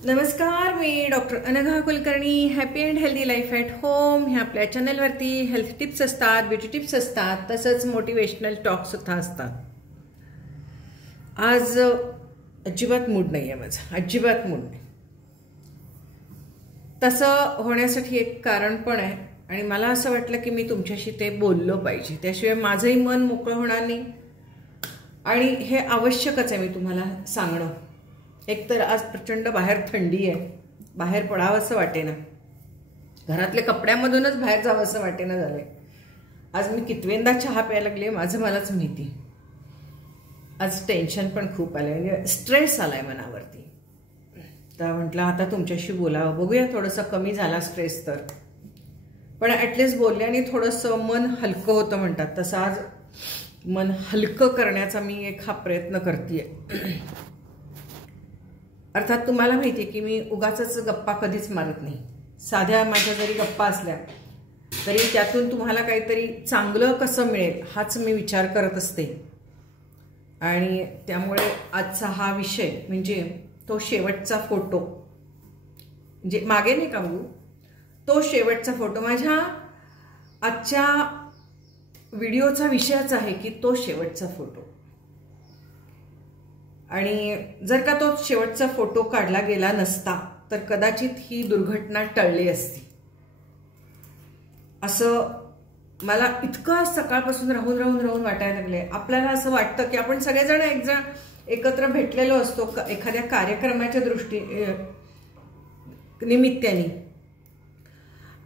नमस्कार, मी doctor Anagha Kulkarni. Happy and healthy life at home ह्या आपल्या चॅनलवरती हेल्थ टिप्स असतात, ब्युटी टिप्स असतात, तसंच मोटिवेशनल टॉक सुद्धा असतात. आज अजिबात मूड नाही आहे माझा, अजिबात मूड नाही. तसं होण्यासाठी एक कारण पण आहे आणि मला असं वाटलं की मी तुमच्याशी ते बोललो पाहिजे, त्याशिवाय माझंही मन मोकळं होणार नाही. आणि हे आवश्यकच आहे मी तुम्हाला सांगणं. एकतर आज प्रचंड बाहेर थंडी आहे, बाहेर पडावं असं वाटेना, घरातल्या कपड्यामधूनच बाहेर जावं असं वाटेना झालंय. आज मी कितवेंदा चहा प्यायला लागले माझं मलाच माहिती. आज टेन्शन पण खूप आलंय, म्हणजे स्ट्रेस आलाय मनावरती. तर म्हटलं आता तुमच्याशी बोलावं, बघूया थोडंसं कमी झाला स्ट्रेस तर. पण ॲटलिस्ट बोलल्याने थोडंसं मन हलकं होतं म्हणतात, तसं आज मन हलकं करण्याचा मी एक हा प्रयत्न करतेय. अर्थात तुम्हाला माहिती आहे की मी उगाचच गप्पा कधीच मारत नाही. साध्या माझ्या जरी गप्पा असल्या तरी त्यातून तुम्हाला काहीतरी चांगलं कसं मिळेल हाच मी विचार करत असते. आणि त्यामुळे आजचा हा विषय म्हणजे तो शेवटचा फोटो, म्हणजे मागे नाही का बघू, तो शेवटचा फोटो माझ्या आजच्या व्हिडिओचा विषयच आहे की तो शेवटचा फोटो. आणि जर का तो शेवटचा फोटो काढला गेला नसता तर कदाचित ही दुर्घटना टळली असती. असं मला इतकं सकाळपासून राहून वाटायला लागले. आपल्याला असं वाटतं की आपण सगळेजण एकत्र भेटलेलो असतो एखाद्या कार्यक्रमाच्या निमित्ताने,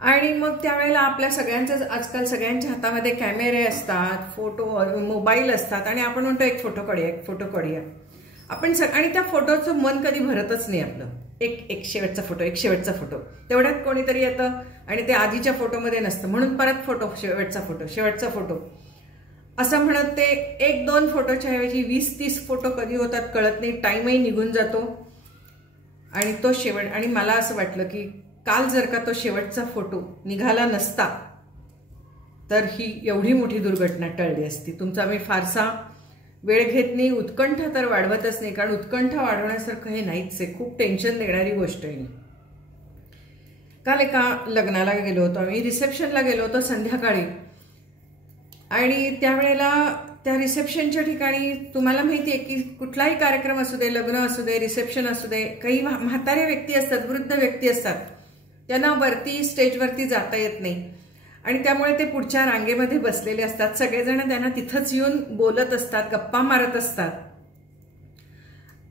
आणि मग त्यावेळेला आपल्या सगळ्यांचं आजकाल सगळ्यांच्या हातामध्ये कॅमेरे असतात, फोटो मोबाईल असतात, आणि आपण म्हणतो एक फोटो काढूया आपण आणि त्या फोटोचं मन कधी भरतच नाही आपलं. एक शेवटचा फोटो तेवढ्यात कोणीतरी येतं आणि ते आधीच्या फोटोमध्ये नसतं, म्हणून परत शेवटचा फोटो असं म्हणत ते 1-2 फोटोच्या ऐवजी 20-30 फोटो कधी होतात कळत नाही. टाईमही निघून जातो आणि तो शेवट. आणि मला असं वाटलं की काल जर का तो शेवटचा फोटो निघाला नसता तर ही एवढी मोठी दुर्घटना टळली असती. तुमचा मी फारसा वेळ घेत नाही, उत्कंठा तर वाढवतच नाही, कारण उत्कंठा वाढवण्यासारखं हे नाहीच आहे. खूप टेन्शन देणारी गोष्ट आहे. काल एका लग्नाला गेलो होतो आम्ही, रिसेप्शनला गेलो होतो संध्याकाळी. आणि त्यावेळेला त्या रिसेप्शनच्या ठिकाणी तुम्हाला माहिती आहे की कुठलाही कार्यक्रम असू दे, लग्न असू दे, रिसेप्शन असू दे, काही म्हाताऱ्या व्यक्ती असतात, वृद्ध व्यक्ती असतात, त्यांना स्टेजवरती जाता येत नाही. आणि त्यामुळे ते पुढच्या रांगेमध्ये बसलेले असतात. सगळेजण त्यांना तिथंच येऊन बोलत असतात, गप्पा मारत असतात,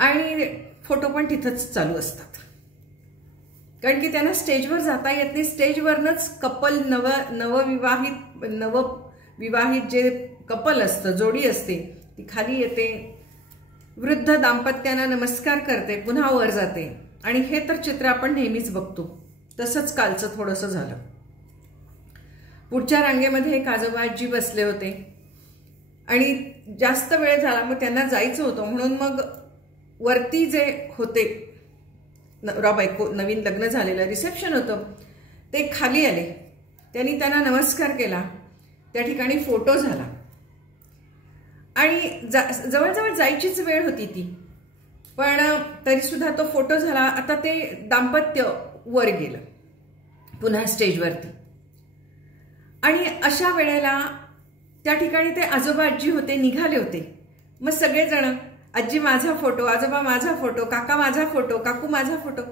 आणि फोटो पण तिथंच चालू असतात, कारण की त्यांना स्टेजवर जाता येत नाही. स्टेजवरनच कपल नवविवाहित जे कपल असतं, जोडी असते, ती खाली येते, वृद्ध दाम्पत्यांना नमस्कार करते, पुन्हा वर जाते. आणि हे तर चित्र आपण नेहमीच बघतो. तसंच कालचं थोडंसं झालं. पुढच्या रांगेमध्ये एक आजोबा आजी बसले होते आणि जास्त वेळ झाला, मग त्यांना जायचं होतं म्हणून मग वरती जे होते नवरा बायको, नवीन लग्न झालेलं रिसेप्शन होतं, ते खाली आले. त्यांनी त्यांना नमस्कार केला, त्या ठिकाणी फोटो झाला आणि जवळजवळ जायचीच वेळ होती ती, पण तरी सुद्धा तो फोटो झाला. आता ते दाम्पत्य वर गेलं पुन्हा स्टेजवरती. आणि अशा वेळेला त्या ठिकाणी ते आजोबा आजी होते, निघाले होते. मग सगळेजण आजी माझा फोटो, आजोबा माझा फोटो, काका माझा फोटो, काकू माझा फोटो,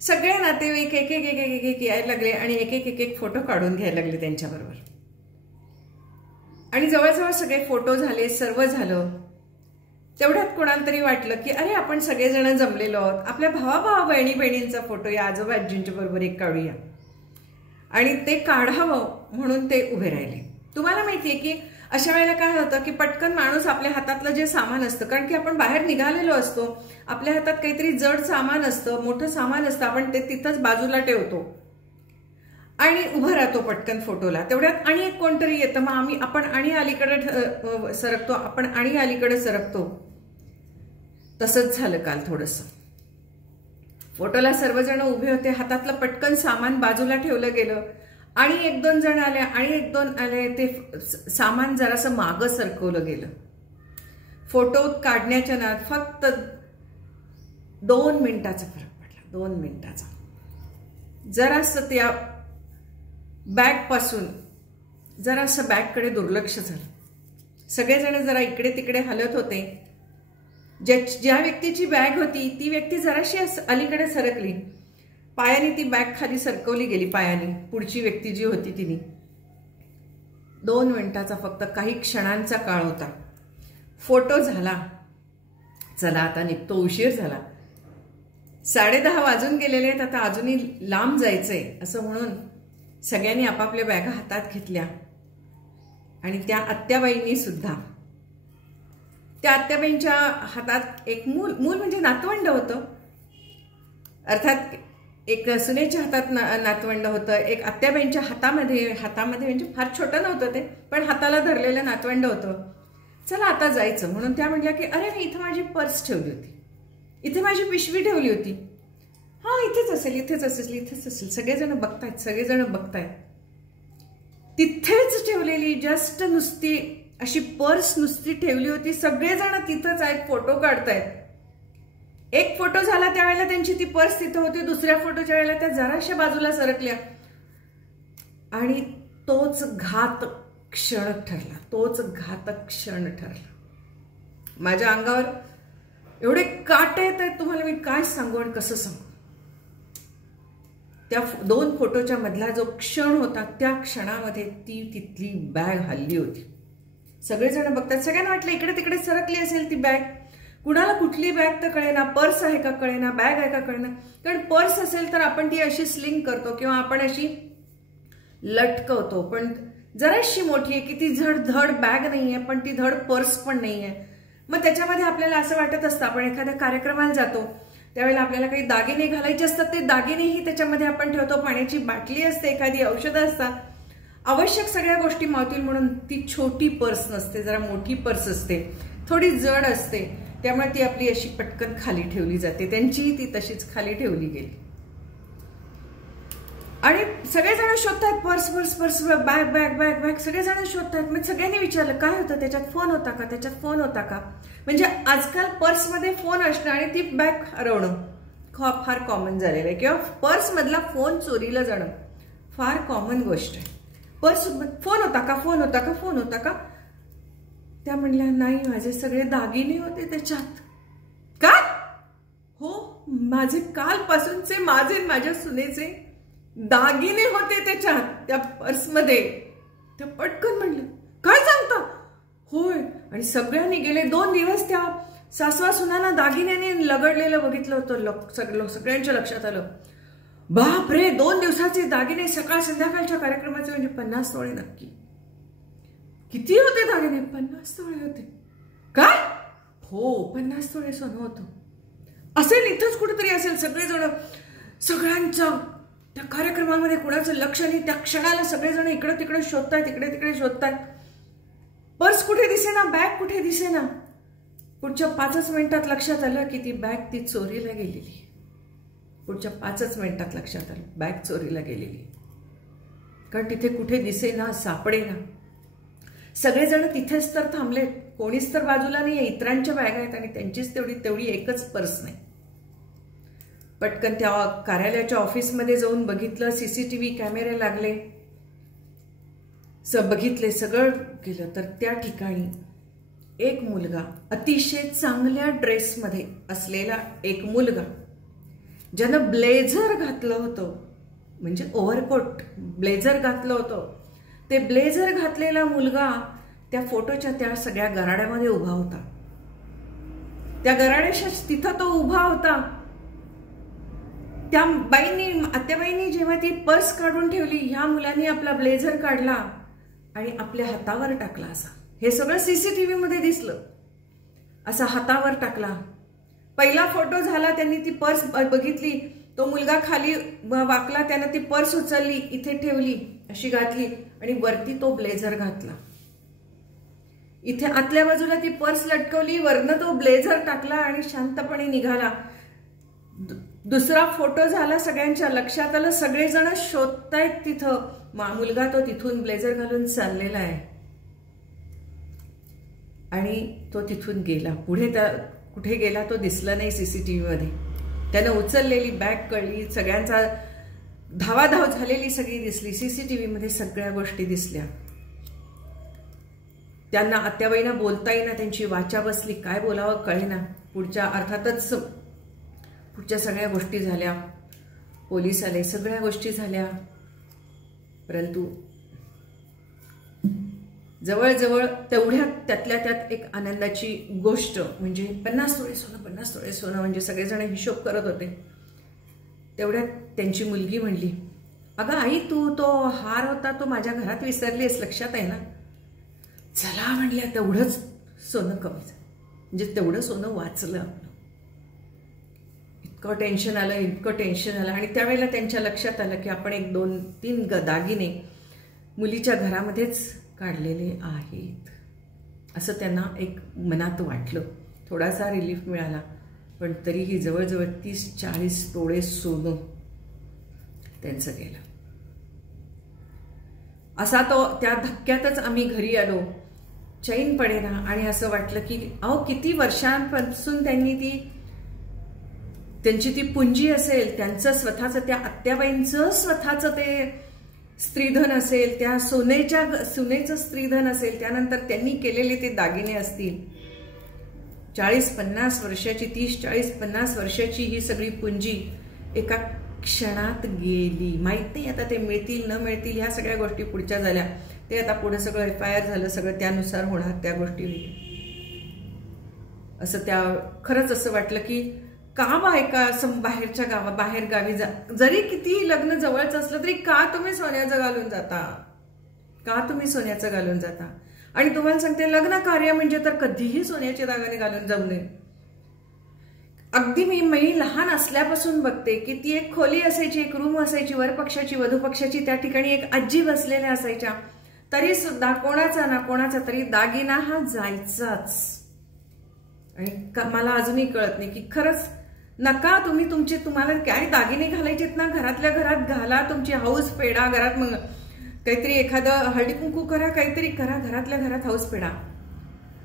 सगळे नातेवाईक एक यायला लागले आणि एक फोटो काढून घ्यायला लागले त्यांच्याबरोबर. आणि जवळजवळ सगळे फोटो झाले, सर्व झालं. तेवढ्यात कोणाला तरी वाटलं की अरे आपण सगळेजण जमलेलो आहोत, आपल्या बहिणींचा फोटो या आजोबा आजींच्या बरोबर एक काढूया. आणि ते काढावं म्हणून ते उभे राहिले. तुम्हाला माहितीये की अशा वेळेला काय होतं की पटकन माणूस आपल्या हातातलं जे सामान असतं, कारण की आपण बाहेर निघालेलो असतो, आपल्या हातात काहीतरी जड सामान असतं, मोठं सामान असतं, आपण ते तिथंच बाजूला ठेवतो आणि उभं राहतो पटकन फोटोला. तेवढ्यात आणि एक कोणतरी येतं, मग आपण आणि अलीकडे सरकतो. तसंच झालं काल थोडंसं. फोटोला सर्वजण उभे होते, हातातलं पटकन सामान बाजूला ठेवलं गेलं आणि 1-2 जण आले आणि 1-2 आले, ते सामान जरासं मागं सरकवलं गेलं. फोटो काढण्याच्या नादात फक्त 2 मिनिटाचा फरक पडला. 2 मिनिटाचा. जरासं त्या बॅगपासून जरासं बॅगकडे दुर्लक्ष झालं. सगळेजण जरा इकडे तिकडे हलत होते. ज्या व्यक्तीची बॅग होती ती व्यक्ती जराशी अलीकडे सरकली. पायाने ती बॅग खाली सरकवली गेली पायाने. पुढची व्यक्ती जी होती तिने. 2 मिनिटाचा फक्त काही क्षणांचा काळ होता. फोटो झाला. चला आता निघतो, उशीर झाला. 10:30 वाजून गेलेले आहेत. आता अजूनही लांब जायचंय असं म्हणून सगळ्यांनी आपापल्या बॅगा हातात घेतल्या. आणि त्या आत्याबाईंनी सुद्धा. त्या आत्याबाईंच्या हातात एक मूल म्हणजे नातवंड होतं. अर्थात एक सुनेच्या हातात नातवंड होतं. एक आत्याबाईंच्या हातामध्ये म्हणजे फार छोटं नव्हतं ते, पण हाताला धरलेलं नातवंड होतं. चला आता जायचं म्हणून त्या म्हटल्या की अरे मी इथं माझी पर्स ठेवली होती, इथे माझी पिशवी ठेवली होती. हा इथेच असेल. सगळेजण बघतायत. तिथेच ठेवलेली जस्ट नुसती अशी पर्स नुसती ठेवली होती. सगळेजण तिथंच आहेत, फोटो काढतायत. एक फोटो झाला त्यावेळेला त्यांची ती पर्स तिथं होती. दुसऱ्या फोटोच्या वेळेला त्या जराशा बाजूला सरकल्या. आणि तोच घातक क्षण ठरला. माझ्या अंगावर एवढे काटे येत आहेत तुम्हाला मी काय सांगू आणि कसं सांगू. त्या 2 फोटोच्या मधला जो क्षण होता त्या क्षणामध्ये ती तिथली बॅग हल्ली होती. सगळेजण बघतात. सगळ्यांना वाटलं इकडे तिकडे सरकली असेल ती बॅग. कुणाला कुठली बॅग तर कळेना, पर्स आहे का कळेना, बॅग आहे का कळेना. कारण पर्स असेल तर आपण ती अशी स्लिंग करतो किंवा आपण अशी लटकवतो. पण जराशी मोठी आहे की ती धड बॅग नाहीये पण ती धड पर्स पण नाहीये. मग त्याच्यामध्ये आपल्याला असं वाटत असतं आपण एखाद्या कार्यक्रमाला जातो त्यावेळेला आपल्याला काही दागिने घालायचे असतात. ते दागिनेही त्याच्यामध्ये आपण ठेवतो. पाण्याची बाटली असते, एखादी औषधं असतात. आवश्यक सगळ्या गोष्टी मावतील म्हणून ती छोटी पर्स नसते, जरा मोठी पर्स असते, थोडी जड असते. त्यामुळे ती आपली अशी पटकन खाली ठेवली जाते. त्यांचीही ती तशीच खाली ठेवली गेली. आणि सगळेजण शोधतात पर्स बॅग सगळेजण शोधतात. मग सगळ्यांनी विचारलं काय होतं त्याच्यात, फोन होता का. म्हणजे आजकाल पर्समध्ये फोन असणं आणि ती बॅग हरवणं फार कॉमन झालेलं आहे. किंवा पर्स मधला फोन चोरीला जाणं फार कॉमन गोष्ट आहे. पर्स फोन होता का. त्या म्हणल्या नाही माझे सगळे दागिने होते त्याच्यात. काय हो, माझे कालपासूनचे माझ्या सुनेचे दागिने होते त्याच्यात त्या पर्समध्ये. त्या पटकन म्हणलं काय सांगता. होय. आणि सगळ्यांनी गेले 2 दिवस त्या सासवा सुनांना दागिन्याने लगडलेलं बघितलं होतं. सगळ्यांच्या लक्षात आलं बापरे 2 दिवसाचे दागिने सकाळ संध्याकाळच्या कार्यक्रमाचे म्हणजे 50 तोळे नक्की. किती होते दागिने. 50 तोळे होते. काय हो 50 तोळे सोनं होतं. असेल इथंच कुठेतरी असेल. सगळ्यांच्या त्या कार्यक्रमामध्ये कुणाचं लक्ष नाही. त्या क्षणाला सगळेजण इकडे तिकडे शोधतात. पर्स कुठे दिसेना, बॅग कुठे दिसेना. पुढच्या 5 मिनिटात लक्षात आलं की ती बॅग ती चोरीला गेलेली. पुढच्या 5 मिनिटात लक्षात आलं बॅग चोरीला गेलेली. कारण तिथे कुठे दिसेना, सापडेना. सगळेजण तिथेच तर थांबलेत, कोणीच तर बाजूला नाही. इतरांच्या बॅग आहेत आणि त्यांचीच तेवढी एकच पर्स नाही. पटकन त्या कार्यालयाच्या ऑफिसमध्ये जाऊन बघितलं. सीसीटीव्ही कॅमेरे लागले. बघितले, सगळं केलं तर त्या ठिकाणी एक मुलगा, अतिशय चांगल्या ड्रेसमध्ये असलेला एक मुलगा, ज्यानं ब्लेझर घातलं होतं, म्हणजे ओव्हरकोट ब्लेझर घातलं होतं. ते ब्लेझर घातलेला मुलगा त्या फोटोच्या त्या सगळ्या गराड्यामध्ये उभा होता. त्या गराड्याच्या तिथं तो उभा होता. त्या आत्याबाईंनी जेव्हा ती पर्स काढून ठेवली, ह्या मुलांनी आपला ब्लेझर काढला आणि आपल्या हातावर टाकला. असा हे सगळं सीसीटीव्ही मध्ये दिसलं. असा हातावर टाकला. पहिला फोटो झाला. त्यांनी ती पर्स बघितली. तो मुलगा खाली वाकला. त्यानं ती पर्स उचलली, इथे ठेवली, अशी घातली आणि वरती तो ब्लेझर घातला. इथे आतल्या बाजूला ती पर्स लटकवली, वरनं तो ब्लेझर टाकला आणि शांतपणे निघाला. दुसरा फोटो झाला. सगळ्यांच्या लक्षात आलं. सगळेजण शोधतायत तिथं. मुलगा तो तिथून ब्लेझर घालून चाललेला आहे आणि तो तिथून गेला. पुढे कुठे गेला तो दिसला नाही सीसीटीव्ही मध्ये. त्यानं उचललेली बॅग कळली, सगळ्यांचा धावाधाव झालेली सगळी दिसली, CCTV मध्ये सगळ्या गोष्टी दिसल्या. त्यांना आत्याबाईंना बोलता येईना, त्यांची वाचा बसली, काय बोलावं कळेना. अर्थातच पुढच्या सगळ्या गोष्टी झाल्या, पोलीस आले, सगळ्या गोष्टी झाल्या. परंतु जवळजवळ तेवढ्यात त्यातल्या त्यात एक आनंदाची गोष्ट म्हणजे 50 तोळे सोनं, 50 तोळे सोनं, म्हणजे सगळेजण हिशोब करत होते. तेवढ्यात त्यांची मुलगी म्हणली, अगं आई, तू तो हार होता तो माझ्या घरात विसरलीस, लक्षात आहे ना? चला म्हणल्या, तेवढंच सोनं कमी झालं, म्हणजे तेवढं सोनं वाचलं आपलं. इतकं टेन्शन आलं, इतकं टेन्शन आलं. आणि त्यावेळेला त्यांच्या लक्षात आलं की आपण 1, 2, 3 दागिने मुलीच्या घरामध्येच काढलेले आहेत, असं त्यांना एक मनात वाटलं. थोडासा रिलीफ मिळाला, पण तरीही जवळजवळ 30-40 तोळे सोनं त्यांचं गेलं. असा तो त्या धक्क्यातच आम्ही घरी आलो, चैन पडेना. आणि असं वाटलं की अहो, किती वर्षांपासून त्यांची ती पुंजी असेल, त्यांचं स्वतःचं, त्या आत्याबाईंचं स्वतःचं ते स्त्रीधन असेल, त्या सुनेचं स्त्रीधन असेल, त्यानंतर त्यांनी केलेले ते दागिने असतील. 40-50 वर्षाची, 30-40-50 वर्षाची ही सगळी पुंजी एका क्षणात गेली. माहित नाही आता ते मिळतील न मिळतील, ह्या सगळ्या गोष्टी पुढच्या झाल्या. ते आता पुढे सगळं FIR झालं, सगळं त्यानुसार होणार, त्या गोष्टी असं खरंच असं वाटलं की का बायका बाहेरच्या बाहेर गावी जरी किती लग्न जवळच असलं तरी का तुम्ही सोन्याचं घालून जाता, का तुम्ही सोन्याचं घालून जाता? आणि तुम्हाला सांगते, लग्न कार्य म्हणजे तर कधीही सोन्याचे दागिने घालून जाऊ नये. अगदी मी लहान असल्यापासून बघते की ती एक खोली असायची, एक रूम असायची, वरपक्षाची वधूपक्षाची, त्या ठिकाणी एक आजी बसलेल्या असायच्या, तरी सुद्धा कोणाचा ना कोणाचा तरी दागिना हा जायचाच. आणि मला अजूनही कळत नाही की खरंच नका तुम्हाला काय दागिने घालायचेत ना, घरातल्या घरात घाला, तुमची हाऊस पेडा, घरात मग काहीतरी एखादं हळदी कुंकू करा, काहीतरी करा, घरातल्या घरात हाऊस पेडा.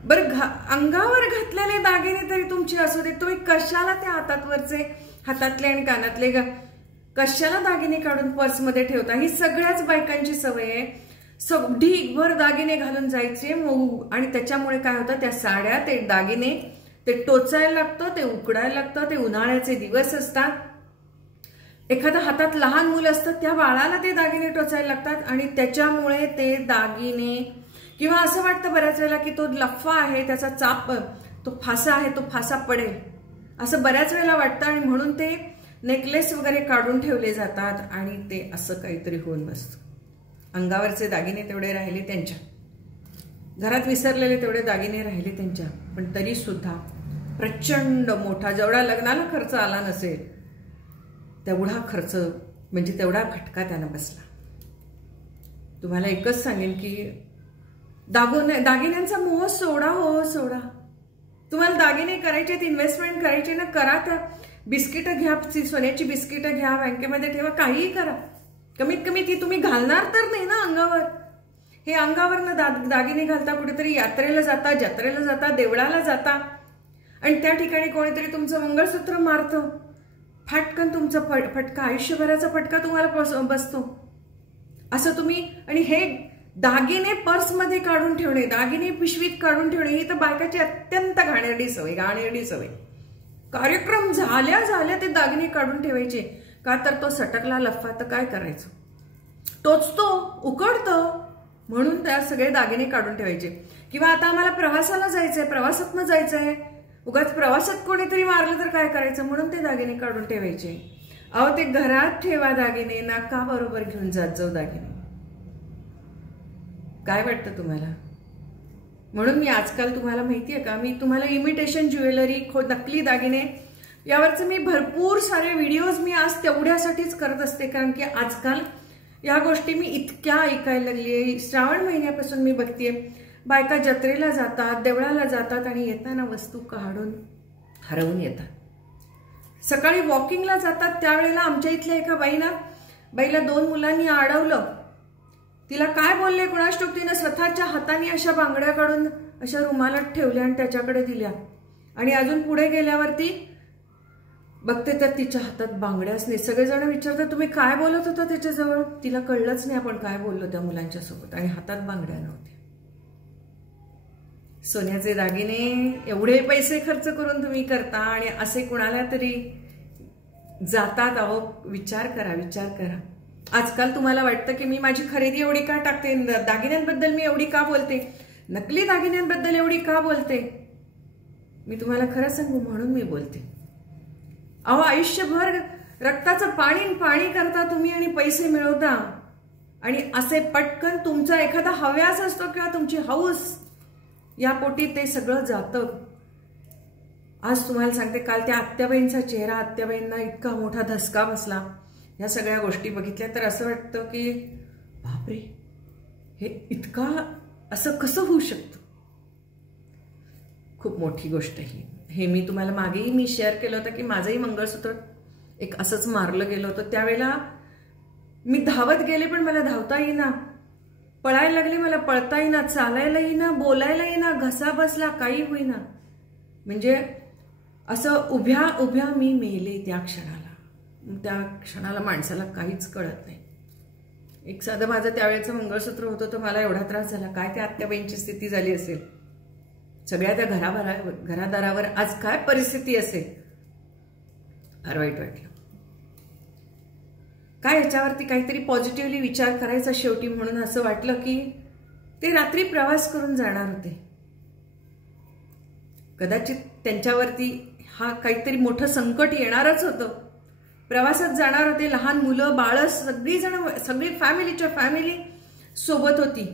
बरं, अंगावर घातलेले दागिने तरी तुमचे असू दे, तुम्ही कशाला त्या हातातले आणि कानातले कशाला दागिने काढून पर्समध्ये ठेवता? ही सगळ्याच बायकांची सवय आहे. ढीगभर दागिने घालून जायचे, आणि त्याच्यामुळे काय होतं, त्या साड्या, ते दागिने, ते टोचायला लागतं, ते उकडायला लागतं. ते उन्हाळ्याचे दिवस असतात, एखाद्या हातात लहान मुलं असतं, त्या बाळाला ते दागिने टोचायला लागतात, आणि त्याच्यामुळे ते दागिने, किंवा असं वाटतं बऱ्याच वेळेला की तो लफ्फा आहे, त्याचा चाप, तो फासा आहे, तो फासा पडेल, असं बऱ्याच वेळेला वाटतं. आणि म्हणून ते नेकलेस वगैरे काढून ठेवले जातात, आणि ते असं काहीतरी होऊन बसतं. अंगावरचे दागिने तेवढे राहिले त्यांच्या, घरात विसरलेले तेवढे दागिने राहिले त्यांच्या, पण तरी सुद्धा प्रचंड मोठा, जेवढा लग्नाला खर्च आला नसेल तेवढा खर्च, म्हणजे तेवढा फटका त्यांना बसला. तुम्हाला एकच सांगेन की दागिन्यांचा मोह सोडा, हो सोडा. तुम्हाला दागिने करायचे, इन्व्हेस्टमेंट करायची ना, करा. त्या बिस्किटं घ्या, सोन्याची बिस्किटं घ्या, बँकेमध्ये ठेवा, काहीही करा. कमीत कमी ती तुम्ही घालणार तर नाही ना अंगावर. हे अंगावरनं दागिने घालता, कुठेतरी यात्रेला जाता, जत्रेला जाता, देवळाला जाता, आणि त्या ठिकाणी कोणीतरी तुमचं मंगळसूत्र मारतं, फाटकन तुमचं फटका, आयुष्यभराचा फटका तुम्हाला बसतो. असं तुम्ही, आणि हे दागिने पर्समध्ये काढून ठेवणे, दागिने पिशवीत काढून ठेवणे, ही तर बायकाची अत्यंत घाणेरडी सवय. कार्यक्रम झाल्या ते दागिने काढून ठेवायचे, का तर तो सटकला लफ्फा तर काय करायचं, टोचतो, उकडतं, म्हणून त्या सगळे दागिने काढून ठेवायचे. किंवा आता आम्हाला प्रवासाला जायचंय, प्रवासातनं जायचंय, उगाच प्रवासात कोणीतरी मारलं तर काय करायचं, म्हणून ते दागिने काढून ठेवायचे. अहो, ते घरात ठेवा दागिने, नाका बरोबर घेऊन जाऊ दागिने. काय वाटतं तुम्हाला? म्हणून मी आजकाल, तुम्हाला माहितीये का, मी तुम्हाला इमिटेशन ज्वेलरी, नकली दागिने, यावरचे मी भरपूर सारे व्हिडिओज मी आज तेवढ्यासाठीच करत असते, कारण की आजकाल या गोष्टी मी इतक्या ऐकायला लागली. श्रावण महिन्यापासून मी बघतेय, बायका जत्रेला जातात, देवळाला जातात, आणि येताना वस्तू काढून हरवून येतात. सकाळी वॉकिंगला जातात, त्यावेळेला आमच्या इथल्या एका बाईला 2 मुलांनी अडवलं. तिला काय बोलले कुणास ठाऊक, तिनं स्वतःच्या हाताने अशा बांगड्या काढून अशा रुमालात ठेवल्या आणि त्याच्याकडे दिल्या. आणि अजून पुढे गेल्यावरती बघते तर तिच्या हातात बांगड्याच नाही. सगळेजण विचारतात तुम्ही काय बोलत होता त्याच्याजवळ. तिला कळलंच नाही आपण काय बोललो त्या मुलांच्या सोबत, आणि हातात बांगड्या नव्हत्या. सोन्याचे दागिने एवढे पैसे खर्च करून तुम्ही करता आणि असे कुणाला तरी जातात. अहो विचार करा, विचार करा. आजकाल तुम्हाला वाटतं की मी माझी खरेदी एवढी का टाकते, दागिन्यांबद्दल मी एवढी का बोलते, नकली दागिन्यांबद्दल एवढी का बोलते. मी तुम्हाला खरं सांगू म्हणून मी बोलते. अहो आयुष्यभर रक्ताचं पाणी पाणी करता तुम्ही आणि पैसे मिळवता, आणि असे पटकन तुमचा एखादा हव्यास असतो किंवा तुमची हौस, या पोटी ते सगळं जातं. आज तुम्हाला सांगते, काल त्या आत्याबाईंचा चेहरा, आत्याबाईंना इतका मोठा धसका बसला या सगळ्या गोष्टी बघितल्या तर असं वाटतं की बापरे, हे इतका असं कसं होऊ शकतं. खूप मोठी गोष्ट ही. हे मी तुम्हाला मागेही मी शेअर केलं होतं की माझंही मंगळसूत्र एक असंच मारलं गेलं होतं. त्यावेळेला मी धावत गेले पण मला धावता येईना, पळायला लागले मला पळता येईना, चालायला येईना, बोलायला येईना, घसा बसला, काही होईना. म्हणजे असं उभ्या उभ्या मी मेले त्या क्षणाला. त्या क्षणाला माणसाला काहीच कळत नाही. एक साधं माझं त्यावेळेचं मंगळसूत्र होतं तर मला एवढा त्रास झाला. काय त्या आत्याबाईंची स्थिती झाली असेल, सगळ्या त्या घरादारावर आज काय परिस्थिती असेल. फार वाईट वाटलं. काय याच्यावरती काहीतरी पॉझिटिव्हली विचार करायचा शेवटी, म्हणून असं वाटलं की ते रात्री प्रवास करून जाणार होते. कदाचित त्यांच्यावरती हा काहीतरी मोठं संकट येणारच होतं. प्रवासात जाणार होते, लहान मुलं बाळ सगळी फॅमिलीच्या फॅमिली सोबत होती.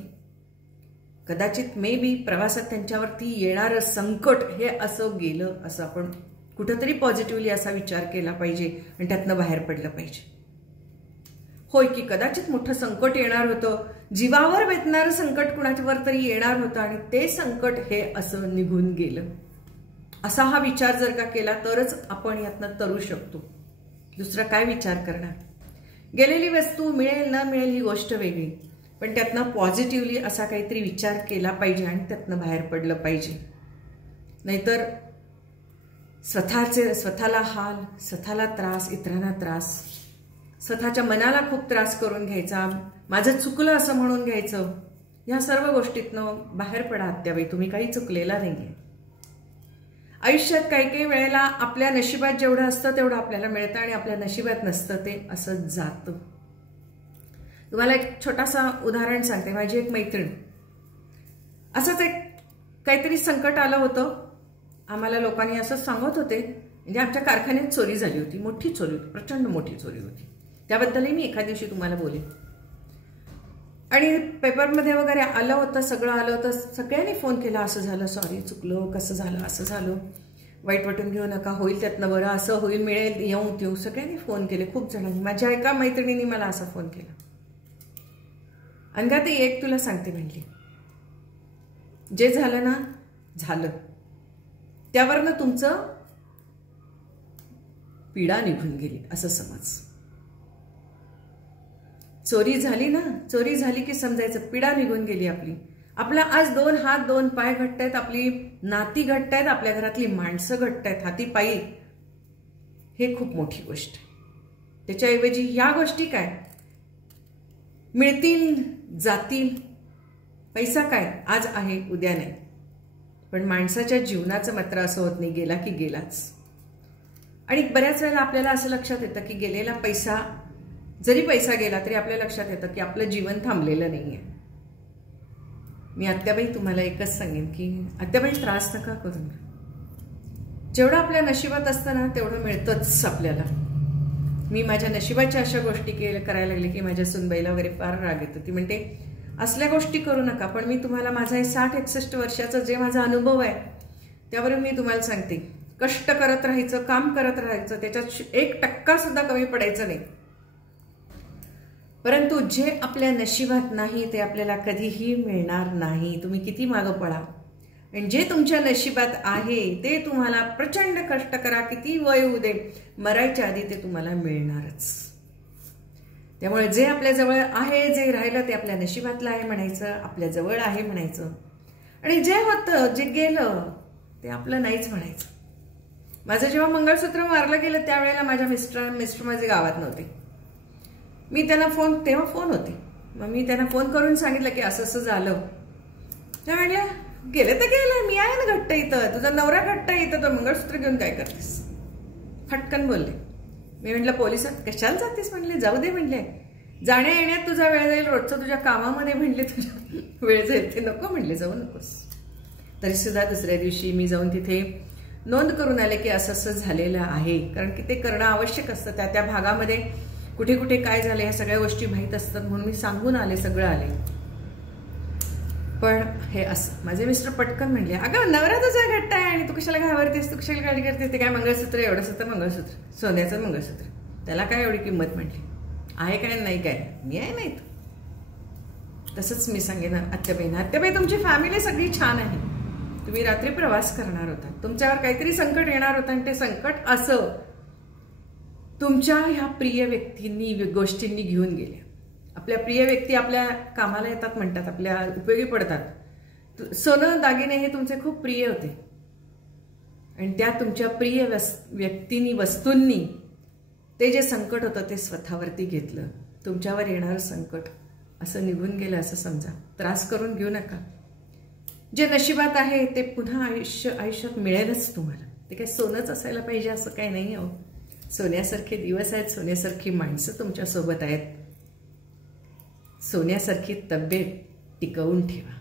कदाचित मे बी प्रवासात त्यांच्यावरती येणारं संकट हे असं गेलं, असं आपण कुठंतरी पॉझिटिव्हली असा विचार केला पाहिजे आणि त्यातनं बाहेर पडलं पाहिजे. होय की कदाचित मोठं संकट येणार होतं, जीवावर बेतणारं संकट कुणाच्यावर तरी येणार होतं आणि ते संकट हे असं निघून गेलं. असा हा विचार जर का केला तरच आपण यातनं तरू शकतो. दुसरा काय विचार करणार. गेलेली वस्तू मिळेल न मिळेल ही गोष्ट वेगळी, पण त्यातनं पॉझिटिव्हली असा काहीतरी विचार केला पाहिजे आणि त्यातनं बाहेर पडलं पाहिजे. नाहीतर स्वतःला हाल, स्वतःला त्रास, इतरांना त्रास, स्वतःच्या मनाला खूप त्रास करून घ्यायचा, माझं चुकलं असं म्हणून घ्यायचं. या सर्व गोष्टीतनं बाहेर पडा आत्याबाई, तुम्ही काही चुकलेला नाहीये. आयुष्यात काही वेळेला आपल्या नशिबात जेवढं असतं तेवढं आपल्याला मिळतं आणि आपल्या नशिबात नसतं ते असं जातं. तुम्हाला एक छोटासा उदाहरण सांगते. माझी एक मैत्रीण, असंच एक काहीतरी संकट आलं होतं. आम्हाला लोकांनी असंच सांगत होते, म्हणजे आमच्या कारखान्यात चोरी झाली होती, मोठी चोरी होती, प्रचंड मोठी चोरी होती. त्याबद्दलही मी एखाद्या दिवशी तुम्हाला बोलेन. आणि पेपरमध्ये वगैरे आलं होतं, सगळं आलं होतं. सगळ्यांनी फोन केला, असं झालं, सॉरी चुकलो, कसं झालं, असं झालं, वाईट वाटून घेऊ नका, होईल त्यातनं बरं, असं होईल, मिळेल, येऊ सगळ्यांनी फोन केले, खूप जणांनी. माझ्या एका मैत्रिणींनी मला असा फोन केला. अनघा ती एक तुला सांगते म्हणली, जे झालं ना झालं, त्यावरनं तुमचं पीडा निघून गेली असं समज. चोरी झाली ना, चोरी झाली की समजायचं पीडा निघून गेली आपली. आपला आज 2 हात 2 पाय घट्ट आहेत, आपली नाती घट्ट आहेत, आपल्या घरातली माणसं घट्ट आहेत, हाती पायी. हे खूप मोठी गोष्ट. त्याच्याऐवजी ह्या गोष्टी काय मिळतील जातील, पैसा काय आज आहे उद्या नाही, पण माणसाच्या जीवनाचं मात्र असं होत नाही, गेला की गेलाच. आणि बऱ्याच वेळेला आपल्याला असं लक्षात येतं की गेलेला पैसा, जरी पैसा गेला तरी आपल्या लक्षात येतं की आपलं जीवन थांबलेलं नाहीये. मी आत्याबाई तुम्हाला एकच सांगेन की आत्याबाई त्रास नका करून. जेवढं आपल्या नशिबात असतं ना तेवढं मिळतंच आपल्याला. मी माझ्या नशिबाच्या अशा गोष्टी करायला लागले की माझ्या सुनबाईला वगैरे फार राग येतो. ती म्हणते असल्या गोष्टी करू नका, पण मी तुम्हाला माझा 60-61 वर्षाचा जे माझा अनुभव आहे त्यावरून मी तुम्हाला सांगते, कष्ट करत राहायचं, काम करत राहायचं, त्याच्यात 1% सुद्धा कमी पडायचं नाही. परंतु जे आपल्या नशिबात नाही ते आपल्याला कधीही मिळणार नाही. तुम्ही किती मागं पळा, आणि जे तुमच्या नशिबात आहे ते तुम्हाला प्रचंड कष्ट करा, किती वय होऊ दे, मरायच्या आधी ते तुम्हाला मिळणारच. त्यामुळे जे आपल्या जवळ आहे, जे राहिलं ते आपल्या नशिबातलं आहे म्हणायचं, आपल्या जवळ आहे म्हणायचं. आणि जे होतं, जे गेलं ते आपलं नाहीच म्हणायचं. माझं जेव्हा मंगळसूत्र मारलं गेलं त्यावेळेला माझ्या मिस्टर माझे गावात नव्हते. मी त्यांना तेव्हा फोन होते, मग मी त्यांना फोन करून सांगितलं की असं असं झालं. त्या म्हणल्या गेले तर गेलं, मी आहे ना घट्ट इथं, तुझा नवरा घट्ट इथं, तर मंगळसूत्र घेऊन काय करतेस. फटकन बोलले. मी म्हटलं पोलिसात कशाला जातेस म्हणले. जाऊ दे म्हणले, जाण्या येण्यात तुझा वेळ जाईल, रोजचं तुझ्या कामामध्ये म्हणले तुझ्या वेळ जाईल, ते नको म्हणले, जाऊ नकोस. तरी सुद्धा दुसऱ्या दिवशी मी जाऊन तिथे नोंद करून आले की असं असं झालेलं आहे. कारण की ते करणं आवश्यक असतं, त्या भागामध्ये कुठे कुठे काय झालं ह्या सगळ्या गोष्टी माहीत असतात, म्हणून मी सांगून आले, सगळं आले. पण हे असं माझे मिस्टर पटकन म्हणले, अगं नवरा तुझा घट्ट आहे आणि तू कशाला घाबरतेस, तू कशाला काळजी करतेस, ते काय मंगळसूत्र एवढंच तर मंगळसूत्र, सोन्याचं मंगळसूत्र, त्याला काय एवढी किंमत म्हटली, आहे काय नाही काय, मी आहे नाही. तसंच मी सांगेन आत्याबाई तुमची फॅमिली सगळी छान आहे. तुम्ही रात्री प्रवास करणार होता, तुमच्यावर काहीतरी संकट येणार होतं आणि ते संकट असं तुमच्या ह्या प्रिय व्यक्तींनी गोष्टींनी घेऊन गेल्या. आपल्या प्रिय व्यक्ती आपल्या कामाला येतात म्हणतात, आपल्या उपयोगी पडतात. सोनं दागिने हे तुमचे खूप प्रिय होते आणि त्या तुमच्या प्रिय व्यक्तींनी वस्तूंनी ते जे संकट होतं ते स्वतःवरती घेतलं. तुमच्यावर येणारं संकट असं निघून गेलं असं समजा. त्रास करून घेऊ नका. जे नशिबात आहे ते पुन्हा आयुष्यात मिळेलच तुम्हाला. ते काय सोनंच असायला पाहिजे असं काही नाही हो. सोन्यासारखे दिवस आहेत, सोन्यासारखी माणसं तुमच्यासोबत आहेत, सोन्यासारखी तब्येत टिकवून ठेवा.